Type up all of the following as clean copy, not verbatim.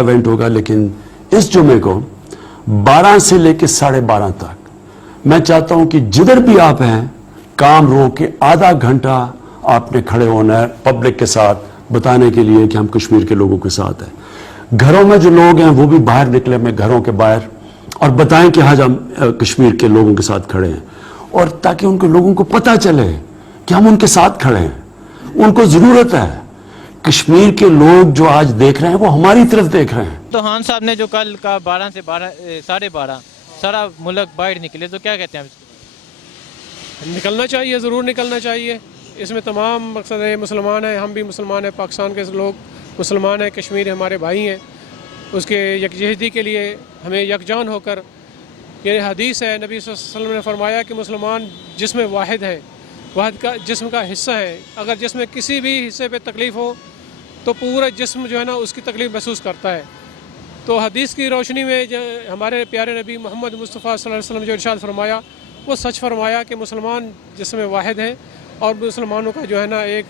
Event होगा, लेकिन इस जुमे को 12 से लेकर 12:30 तक मैं चाहता हूं कि जिधर भी आप हैं काम रोक के आधा घंटा आपने खड़े होना है पब्लिक के साथ बताने के लिए कि हम कश्मीर के लोगों के साथ हैं। घरों में जो लोग हैं वो भी बाहर निकले, में घरों के बाहर, और बताएं कि आज हम कश्मीर के लोगों के साथ खड़े हैं, और ताकि उनको लोगों को पता चले कि हम उनके साथ खड़े हैं। उनको जरूरत है, कश्मीर के लोग जो आज देख रहे हैं वो हमारी तरफ देख रहे हैं। तो खान साहब ने जो कल का 12 से 12:30 सारा मुल्क बाहर निकले, तो क्या कहते हैं आप? निकलना चाहिए, ज़रूर निकलना चाहिए। इसमें तमाम मकसद है, मुसलमान हैं, हम भी मुसलमान हैं, पाकिस्तान के लोग मुसलमान हैं, कश्मीर हमारे भाई हैं। उसके यकजहती के लिए हमें यकजान होकर, ये हदीस है, नबी सल्लल्लाहु अलैहि वसल्लम ने फरमाया कि मुसलमान जिस्म वाहिद है, वाहिद का जिस्म का हिस्सा है। अगर जिस्म किसी भी हिस्से पे तकलीफ़ हो तो पूरा जिस्म जो है ना उसकी तकलीफ़ महसूस करता है। तो हदीस की रोशनी में हमारे प्यारे नबी मोहम्मद मुस्तफ़ा सल्लल्लाहु अलैहि वसल्लम जो इरशाद फरमाया, वो सच फरमाया कि मुसलमान जिस्म वाहिद हैं, और मुसलमानों का जो है ना एक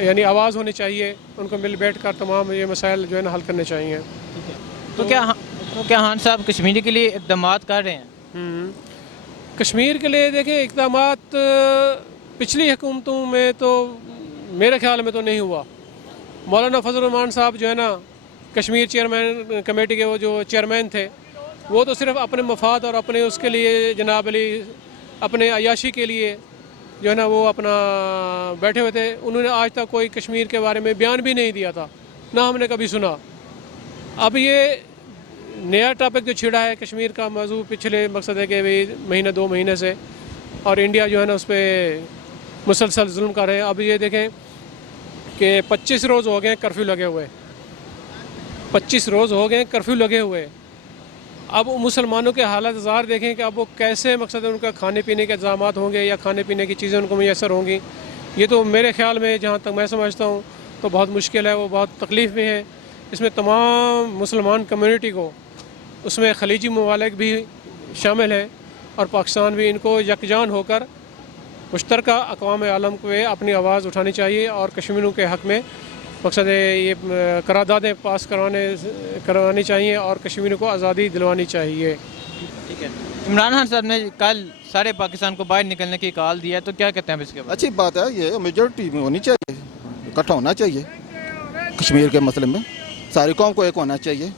यानी आवाज़ होनी चाहिए, उनको मिल बैठ कर तमाम ये मसाइल जो है ना हल करने चाहिए। तो क्या खान साहब कश्मीर के लिए इक़दाम कर रहे हैं? कश्मीर के लिए देखिए इक़दाम पिछली हुकूमतों में तो मेरे ख्याल में तो नहीं हुआ। मौलाना फजल रहमान साहब जो है ना कश्मीर चेयरमैन कमेटी के वो जो चेयरमैन थे, वो तो सिर्फ अपने मफाद और अपने उसके लिए जनाब अली अपने अयाशी के लिए जो है ना वो अपना बैठे हुए थे। उन्होंने आज तक कोई कश्मीर के बारे में बयान भी नहीं दिया था, ना हमने कभी सुना। अब ये नया टॉपिक जो छिड़ा है कश्मीर का मौजू, पिछले मकसद है कि भाई महीने 2 महीने से, और इंडिया जो है ना उस पर मुसलसल जुल्म कर रहे हैं। अब ये देखें कि 25 रोज़ हो गए कर्फ्यू लगे हुए, 25 रोज़ हो गए कर्फ्यू लगे हुए। अब मुसलमानों के हालत ज़ार देखें कि अब वो कैसे मकसद है उनका खाने पीने के इंतजाम होंगे या खाने पीने की चीज़ें उनको मैसर होंगी। ये तो मेरे ख्याल में जहाँ तक मैं समझता हूँ तो बहुत मुश्किल है, वो बहुत तकलीफ़ में है। इसमें तमाम मुसलमान कम्युनिटी को, उसमें खलीजी ममालिक भी शामिल हैं और पाकिस्तान भी, इनको यकजान होकर मुश्तरका अक़वाम आलम को अपनी आवाज़ उठानी चाहिए और कश्मीरियों के हक़ में मकसद है ये करारदादें पास करवानी चाहिए और कश्मीर को आज़ादी दिलवानी चाहिए। ठीक है। इमरान खान साहब ने कल सारे पाकिस्तान को बाहर निकलने की कॉल दिया, तो क्या कहते हैं इसके बारे? अच्छी बात है, ये मेजॉरिटी में होनी चाहिए, इकट्ठा होना चाहिए कश्मीर के मसले में, सारी कौम को एक होना चाहिए।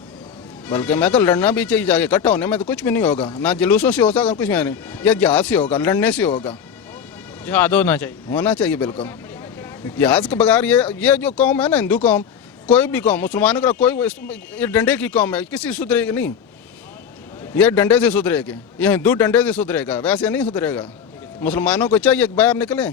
बल्कि मैं तो लड़ना भी चाहिए, जाके इकट्ठा होने में तो कुछ भी नहीं होगा, ना जुलूसों से हो सकता, कुछ भी नहीं, ये जहाज से होगा, लड़ने से होगा, जिहाद होना चाहिए बिल्कुल। जहाज के बगैर ये जो कौम है ना, हिंदू कौम, कोई भी कौम, मुसलमानों का कोई, ये डंडे की कौम है, किसी सुधरेगी नहीं, ये डंडे से सुधरेगी, ये हिंदू डंडे से सुधरेगा, वैसे नहीं सुधरेगा। मुसलमानों को चाहिए बाहर निकले,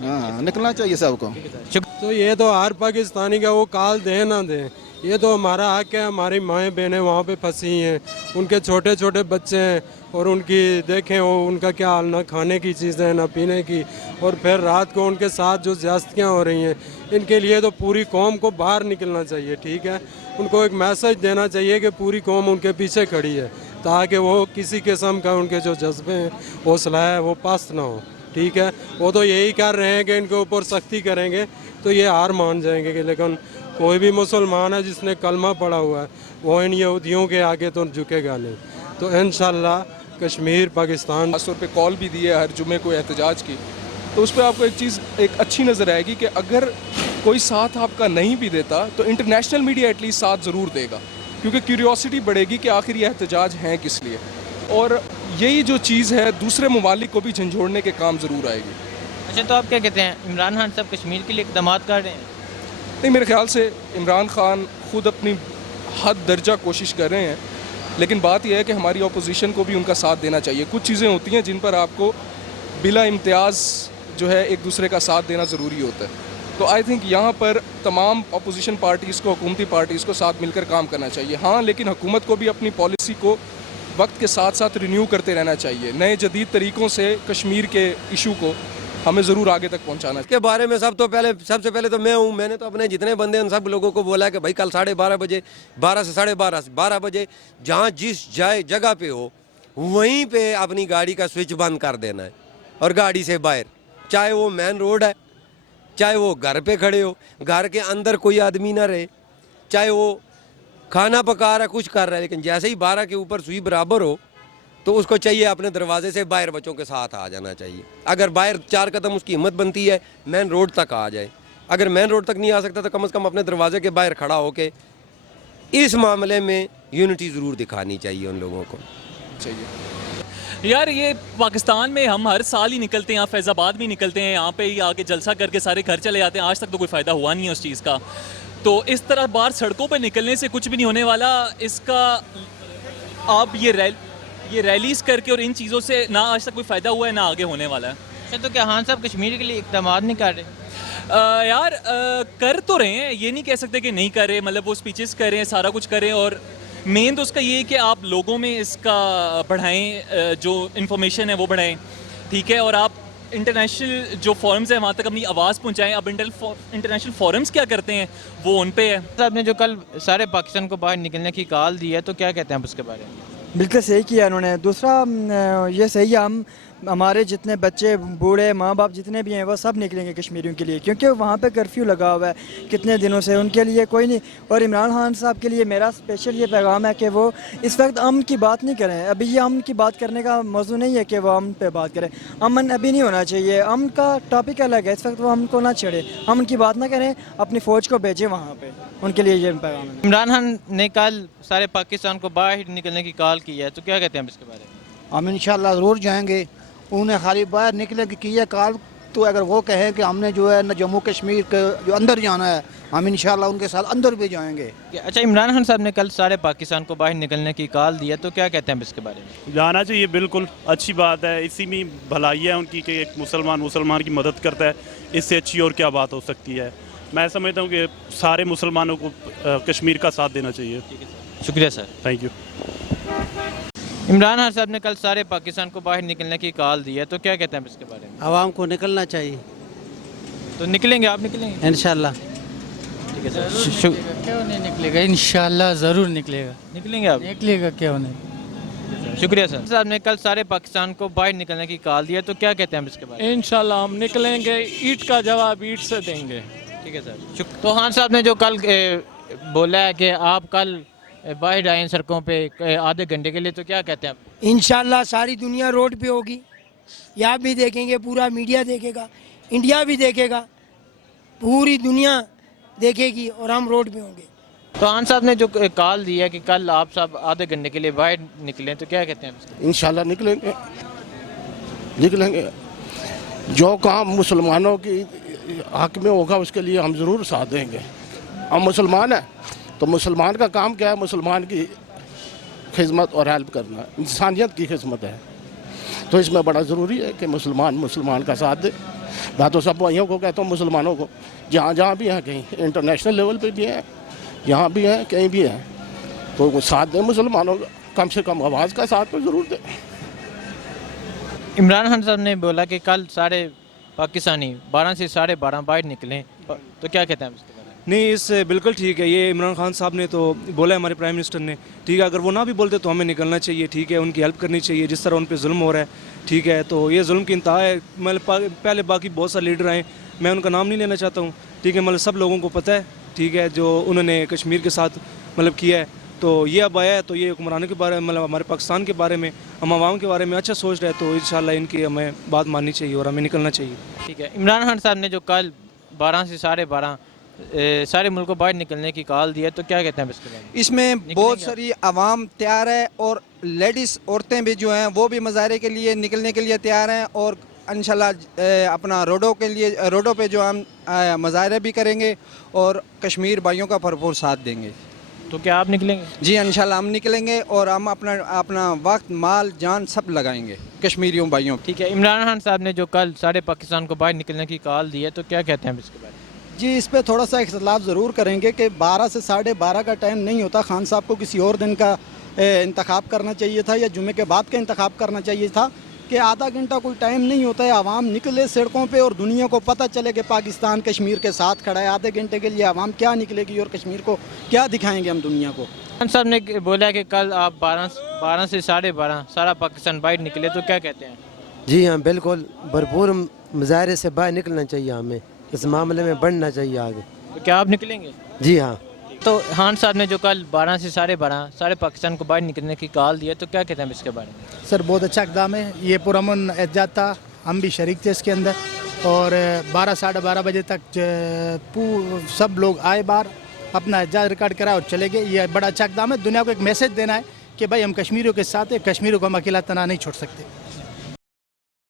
हाँ निकलना चाहिए सबको। तो ये तो हर पाकिस्तानी का वो काल दे ना दे, ये तो हमारा हक है। हमारी माएँ बहनें वहाँ पे फंसी हैं, उनके छोटे छोटे बच्चे हैं, और उनकी देखें वो उनका क्या हाल, ना खाने की चीज़ें ना पीने की, और फिर रात को उनके साथ जो ज़्यादतियाँ हो रही हैं, इनके लिए तो पूरी कौम को बाहर निकलना चाहिए। ठीक है, उनको एक मैसेज देना चाहिए कि पूरी कौम उनके पीछे खड़ी है, ताकि वो किसी किस्म का उनके जो जज्बे हैं, हौसला है, वो पस्त ना हो। ठीक है, वो तो यही कर रहे हैं कि इनके ऊपर सख्ती करेंगे तो ये हार मान जाएंगे कि, लेकिन कोई भी मुसलमान है जिसने कलमा पढ़ा हुआ है वो इन यहूदियों के आगे तो झुकेगा नहीं। तो इंशाल्लाह कश्मीर पाकिस्तान खास तौर पे कॉल भी दी है हर जुमे को एहतजाज की, तो उस पर आपको एक चीज़ एक अच्छी नज़र आएगी कि अगर कोई साथ आपका नहीं भी देता तो इंटरनेशनल मीडिया एटलीस्ट साथ ज़रूर देगा, क्योंकि क्यूरियोसिटी बढ़ेगी कि आखिर ये एहतजाज हैं किस लिए, और यही जो चीज़ है दूसरे ममालिक को भी झंझोड़ने के काम ज़रूर आएगी। अच्छा, तो आप क्या कहते हैं, इमरान खान साहब कश्मीर के लिए इक़दाम कर रहे हैं? नहीं, मेरे ख्याल से इमरान खान ख़ुद अपनी हद दर्जा कोशिश कर रहे हैं, लेकिन बात यह है कि हमारी अपोजिशन को भी उनका साथ देना चाहिए। कुछ चीज़ें होती हैं जिन पर आपको बिला इम्तियाज़ जो है एक दूसरे का साथ देना ज़रूरी होता है। तो आई थिंक यहाँ पर तमाम अपोजिशन पार्टीज़ को, हुकूमती पार्टीज़ को साथ मिलकर काम करना चाहिए। हाँ, लेकिन हुकूमत को भी अपनी पॉलिसी को वक्त के साथ साथ रिन्यू करते रहना चाहिए। नए जदीद तरीक़ों से कश्मीर के इशू को हमें ज़रूर आगे तक पहुँचाना। के बारे में सबसे पहले तो मैं हूँ, मैंने तो अपने जितने बंदे हैं उन सब लोगों को बोला कि भाई कल 12:30 बजे, 12 से 12:30 बजे जहाँ जिस जगह पे हो वहीं पे अपनी गाड़ी का स्विच बंद कर देना है, और गाड़ी से बाहर, चाहे वो मेन रोड है, چاہے وہ گھر پہ کھڑے ہو, گھر کے اندر کوئی آدمی نہ رہے, چاہے وہ کھانا پکا رہا ہے کچھ کر رہا ہے, لیکن جیسے ہی 12 کے اوپر سوئی برابر ہو تو اس کو چاہیے اپنے دروازے سے باہر بچوں کے ساتھ آ جانا چاہیے. اگر باہر 4 قدم اس کی ہمت بنتی ہے مین روڈ تک آ جائے, اگر مین روڈ تک نہیں آ سکتا تو کم از کم اپنے دروازے کے باہر کھڑا ہو کے اس معاملے میں یونٹی ضرور دکھانی چاہیے ان لوگوں کو. یار یہ پاکستان میں ہم ہر سال ہی نکلتے ہیں, یہاں فیض آباد بھی نکلتے ہیں, یہاں پہ ہی آ کے جلسہ کر کے سارے گھر چلے جاتے ہیں, آج تک تو کوئی فائدہ ہوا نہیں ہے اس چیز کا. تو اس طرح باہر سڑکوں پہ نکلنے سے کچھ بھی نہیں ہونے والا. اس کا آپ یہ ریلیز کر کے اور ان چیزوں سے نہ آج تک کوئی فائدہ ہوا ہے نہ آگے ہونے والا ہے. اچھا, تو کیا خان صاحب کشمیر کے لیے اقدامات نہیں کر رہے؟ یار کر تو رہے ہیں, یہ نہیں کہہ سکتے کہ نہیں کر رہے, مطلب وہ اسپیچز کر رہے ہیں, سارا کچھ کر رہے ہیں, اور مین تو اس کا یہ ہے کہ آپ لوگوں میں اس کا بڑھائیں, جو انفارمیشن ہے وہ بڑھائیں, ٹھیک ہے, اور آپ انٹرنیشنل جو فورمز ہیں وہاں تک اپنی آواز پہنچائیں. اب انٹرنیشنل فورمز کیا کرتے ہیں وہ ان پہ ہے. صاحب نے جو کل سارے پاکستان کو باہر نکلنے کی کال دی ہے, تو کیا کہتے ہیں آپ اس کے بارے میں؟ بالکل صحیح کیا انہوں نے. دوسرا یہ صحیح ہے, ہمارے جتنے بچے بوڑھے ماں باپ جتنے بھی ہیں وہ سب نکلیں گے کشمیریوں کے لیے, کیونکہ وہاں پہ کرفیو لگا ہوا ہے کتنے دنوں سے, ان کے لیے کوئی نہیں. اور عمران خان صاحب کے لیے میرا اسپیشل یہ پیغام ہے کہ وہ اس وقت امن کی بات نہیں کریں. ابھی یہ امن کی بات کرنے کا موضوع نہیں ہے کہ وہ امن پہ بات کریں. امن ابھی نہیں ہونا چاہیے, امن کا ٹاپک الگ ہے, اس وقت وہ امن کو نہ چھیڑے, امن کی بات نہ کریں, اپنی فوج کو بھیجیں وہاں پہ. ان کے لیے یہ پیغام ہے. عمران خان نے کل سارے پاکستان کو باہر نکلنے کی کال کی ہے, تو کیا کہتے ہیں آپ اس کے بارے میں؟ ہم انشاءاللہ ضرور جائیں گے. انہوں نے خالی باہر نکلے کی ہے کال, تو اگر وہ کہیں کہ ہم نے جو ہے جموں کشمیر کے جو اندر جانا ہے, ہم انشاءاللہ ان کے ساتھ اندر بھی جائیں گے. اچھا, عمران خان صاحب نے کل سارے پاکستان کو باہر نکلنے کی کال دی ہے, تو کیا کہتے ہیں آپ اس کے بارے میں؟ جانا چاہیے, بالکل اچھی بات ہے, اسی میں بھلائی ہے ان کی کہ ایک مسلمان کی مدد کرتا ہے. اس سے اچھی اور کیا بات ہو سکتی ہے. میں سمجھتا ہوں کہ سارے مسلمانوں کو کشمیر کا ساتھ دینا چاہیے. شکریہ sir. Thank you. Imran Khan sahib نے کل سارے پاکستان کو باہر نکلنے کی کال دی ہے, تو کیا کہتے ہیں آپ اس کے بارے میں؟ عوام کو نکلنا چاہیے. تو نکلیں گے, آپ نکلیں گے انشاءاللہ. ٹھیک ہے سر. کیوں نہیں نکلے گا, انشاءاللہ ضرور نکلے گا. نکلیں گے آپ؟ نکلے گا, کیوں نہیں. شکریہ سر. صاحب نے کل سارے پاکستان کو باہر نکلنے کی کال دی ہے, تو کیا کہتے ہیں آپ اس کے بارے میں؟ انشاءاللہ ہم نکلیں گے, اینٹ کا جواب اینٹ سے دیں گے. ٹھیک ہے سر. تو خان صاحب نے جو کل بولا ہے کہ آپ کل باہر آئیں سڑکوں پہ آدھے گھنٹے کے لیے, تو کیا کہتے ہیں آپ؟ انشاءاللہ ساری دنیا روڈ پہ ہوگی, یہاں بھی دیکھیں گے, پورا میڈیا دیکھے گا, انڈیا بھی دیکھے گا, پوری دنیا دیکھے گی, اور ہم روڈ پہ ہوں گے. تو خان صاحب نے جو کال دی ہے کہ کل آپ صاحب آدھے گھنٹے کے لیے باہر نکلیں, تو کیا کہتے ہیں آپ؟ انشاءاللہ نکلیں گے. جو کام مسلمانوں کی حق میں ہوگا اس کے لیے ہم ضرور ساتھ دیں گے. ہم مسلمان ہیں تو مسلمان کا کام کیا ہے؟ مسلمان کی خدمت اور ہیلپ کرنا, انسانیت کی خدمت ہے. تو اس میں بڑا ضروری ہے کہ مسلمان کا ساتھ دے. میں تو سب بھائیوں کو کہتا ہوں, مسلمانوں کو, جہاں بھی ہیں, کہیں انٹرنیشنل لیول پہ بھی ہیں, یہاں بھی ہیں, کہیں بھی ہیں, تو وہ ساتھ دیں مسلمانوں کا, کم سے کم آواز کا ساتھ میں ضرور دیں. عمران خان صاحب نے بولا کہ کل سارے پاکستانی 12 سے 12:30 باہر نکلیں, تو کیا کہتے ہیں آپ اس کے بارے میں؟ نہیں, اس سے بالکل ٹھیک ہے. یہ عمران خان صاحب نے تو بولا ہے, ہمارے پرائم منسٹر نے, ٹھیک ہے. اگر وہ نہ بھی بولتے تو ہمیں نکلنا چاہیے, ٹھیک ہے, ان کی ہیلپ کرنی چاہیے جس طرح ان پہ ظلم ہو رہا ہے, ٹھیک ہے. تو یہ ظلم کی انتہا ہے. پہلے باقی بہت سارے لیڈر آئے, میں ان کا نام نہیں لینا چاہتا ہوں, ٹھیک ہے, مطلب سب لوگوں کو پتہ ہے, ٹھیک ہے, جو انہوں نے کشمیر کے ساتھ مطلب کیا ہے. تو یہ اب آیا ہے, تو یہ حکمرانوں کے بارے میں, مطلب ہمارے پاکستان کے بارے میں, ہم عوام کے بارے میں اچھا سوچ رہے ہیں. تو انشاءاللہ ان کی ہمیں بات ماننی چاہیے اور ہمیں نکلنا چاہیے. ٹھیک ہے. عمران خان صاحب نے جو کل 12 سے 12:30 سارے ملک کو باہر نکلنے کی کال دی ہے, تو کیا کہتے ہیں اس کے بارے میں؟ اس میں بہت ساری عوام تیار ہے, اور لیڈیز عورتیں بھی جو ہیں وہ بھی مظاہرے کے لیے نکلنے کے لیے تیار ہیں, اور انشاءاللہ اپنا روڈوں پہ جو ہم مظاہرے بھی کریں گے, اور کشمیر بھائیوں کا بھرپور ساتھ دیں گے. تو کیا آپ نکلیں گے؟ جی انشاءاللہ ہم نکلیں گے, اور ہم اپنا وقت, مال, جان سب لگائیں گے کشمیریوں بھائیوں. ٹھیک ہے. عمران خان صاحب نے جو کل سارے پاکستان کو باہر نکلنے کی کال دی ہے, تو کیا کہتے ہیں اس کے بارے میں؟ جی, اس پہ تھوڑا سا اختلاف ضرور کریں گے کہ 12 سے 12:30 کا ٹائم نہیں ہوتا. خان صاحب کو کسی اور دن کا انتخاب کرنا چاہیے تھا, یا جمعے کے بعد کا انتخاب کرنا چاہیے تھا, کہ آدھا گھنٹہ کوئی ٹائم نہیں ہوتا ہے. عوام نکلے سڑکوں پہ, اور دنیا کو پتہ چلے کہ پاکستان کشمیر کے ساتھ کھڑا ہے. آدھے گھنٹے کے لیے عوام کیا نکلے گی, اور کشمیر کو کیا دکھائیں گے ہم دنیا کو. خان صاحب نے بولا کہ کل آپ 12 سے 12:30 سارا پاکستان باہر نکلے, تو کیا کہتے ہیں؟ جی ہاں, بالکل بھرپور مظاہرے سے باہر نکلنا چاہیے ہمیں. इस मामले में बढ़ना चाहिए आगे। तो क्या आप निकलेंगे? जी हाँ। तो खान साहब ने जो कल 12 से 12:30 सारे पाकिस्तान को बाहर निकलने की कॉल दी है, तो क्या कहते हैं इसके बारे में? सर बहुत अच्छा इकदाम है, ये पुरअमन एहतजाज था, हम भी शरीक थे इसके अंदर, और 12 साढ़े 12 बजे तक सब लोग आए बाहर, अपना एहतजाज रिकॉर्ड करा और चले गए। ये बड़ा अच्छा इकदाम है, दुनिया को एक मैसेज देना है कि भाई हम कश्मीरियों के साथ हैं, कश्मीरियों को हम अकेला तना नहीं छोड़ सकते।